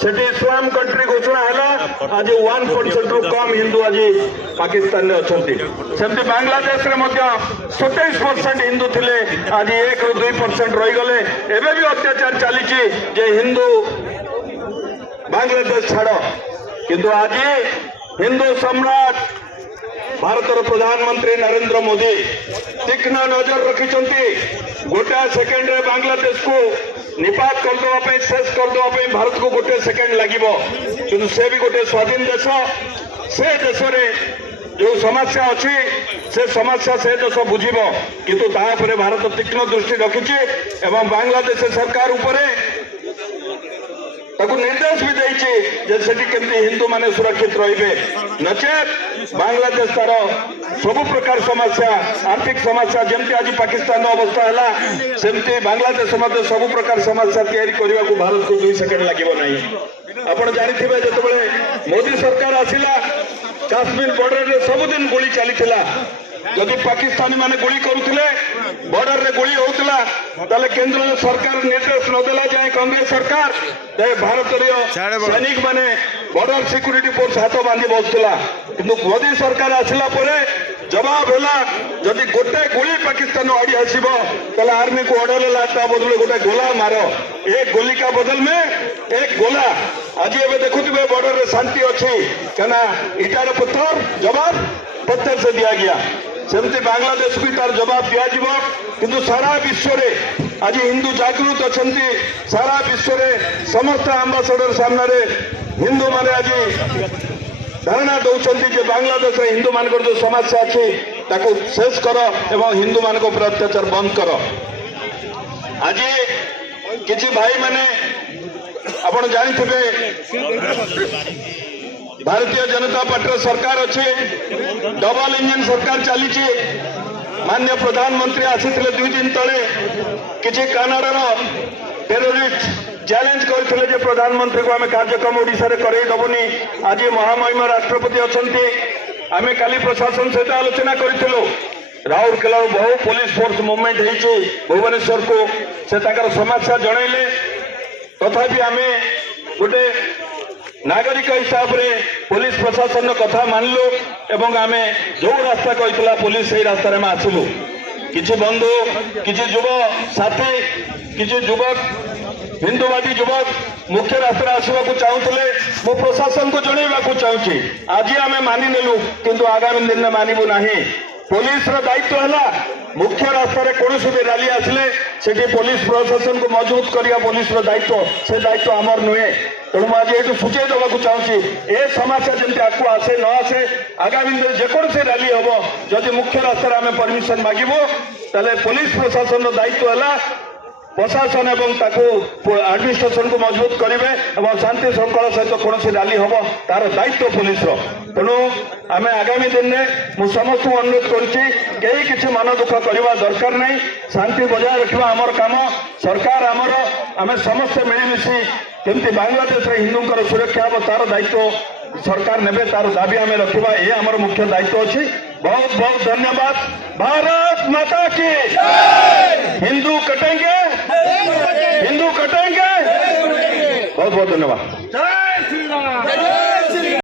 सेठी इस्लाम country घोषणा है आज 1% रु कम हिंदू आज पाकिस्तान में अच्छा सेमती बांग्लादेश रे 27% हिंदू थिले आज 1 रु 2% रहीगले एबे भी अत्याचार चली जे हिंदू बांग्लादेश छाड़ किंतु आज हिंदू सम्राट भारतर प्रधानमंत्री नरेंद्र मोदी तीक्ष्ण नजर रखिंट गोटे सेकेंड रे बांग्लादेश को निपात करदे शेष करदे भारत को गोटे सेकेंड लगे कि से भी गोटे स्वाधीन देश से देश में जो समस्या अच्छी से समस्या से देश बुझब किंतु भारत तीक्ष्ण दृष्टि रखी एवं बांग्लादेश सरकार उपरे निर्देश भी देती हिंदू माने सुरक्षित रे नचेत बांग्लादेश तार सब प्रकार समस्या आर्थिक समस्या जमती आज पाकिस्तान अवस्था है सेमती बांग्लादेश सब प्रकार समस्या तैयारी करने को भारत को 2 सेकेंड लगे ना आप जानी जो मोदी सरकार आसिला काश्मीर बॉर्डर में सबुदिन गोली चली जदि पाकिस्तानी माने गोली करुले बॉर्डर रे गोली होता ताले केंद्र सरकार निर्देश नदेला जाए कांग्रेस सरकार भारतीय सैनिक माने बॉर्डर सिक्यूरिटी फोर्स हाथ बांधि बसुला किंतु मोदी सरकार आसिला परे जवाब है जदि गोटे गोली पाकिस्तान अड़ी आसब ताले आर्मी को ऑर्डर है बदले गोटे गोला मार एक गोली का बदल में एक गोला आज एवं देखुए बॉर्डर रे शांति अच्छी क्या इटार पत्थर जवाब पत्थर से दिया गया सेमती बांग्लादेश भी तार जवाब दिज्व किंतु सारा विश्व रे आज हिंदू जागृत अच्छा सारा विश्व रे समस्त आंबासाडर सामने हिंदू माने आज धारणा दौरान जे बांग्लादेश हिंदू मान जो समस्या अच्छी ताको शेष कर एवं हिंदू मान अत्याचार बंद कर आज किसी भाई माने आपण जानी भारतीय जनता पार्टी सरकार अच्छे डबल इंजन सरकार चली माननीय प्रधानमंत्री आसी 2 दिन तले किसी कानाडार टेरोरिस्ट चैलेंज करते प्रधानमंत्री को आम कार्यक्रम ओडिशा रे करईदबनी आज महामहिम राष्ट्रपति अच्छा आम काली प्रशासन सहित आलोचना करूँ राउरकेला बहु पुलिस फोर्स मूवमेंट हो भुवनेश्वर को से समस्या जनइले तथापि आम गोटे नागरिक हिसाब रे पुलिस प्रशासन कथा मानलु एवं आमे जो रास्ता कहला पुलिस से रास्ता में आसलु किसी बंधु किसी युव साथी किसी युवक हिंदूवादी युवक मुख्य रास्ता आसवाक चाहूले मो प्रशासन को जनइबा चाहूँगी आज आम मानिनेलु किंतु आगामी दिन में मानबू ना पुलिस दायित्व है मुख्य रास्ता कौन भी रैली आसिले से पुलिस प्रशासन को मजबूत करने पुलिस दायित्व से दायित्व आमर नुहे तेणु मुझे ये सूचई देवाक चाहूँगी ए समस्या जमी आपको आसे न आसे आगामी दिन जेकोसी रैली हम जदि मुख्य रास्ता आम परमिशन मागबू ताले पुलिस प्रशासन दायित्व है प्रशासन एवं एडमिनिस्ट्रेशन को मजबूत करेंगे और शांति श्रृंखला सहित कौन रैली हम तार दायित्व पुलिस तेणु आम आगामी दिन में मुझे समस्त अनुरोध करी मन दुख करवा दरकार नहीं शांति बजाय रखा आमर काम सरकार आमर आम समस्त मिलमिशी केमती बांग्लादेश हिंदू सुरक्षा हम तार दायित्व सरकार ने तार दाबी आम रखा ये आमर मुख्य दायित्व अच्छी बहुत बहुत धन्यवाद भारत माता की हिंदू कटेंगे बहुत बहुत धन्यवाद।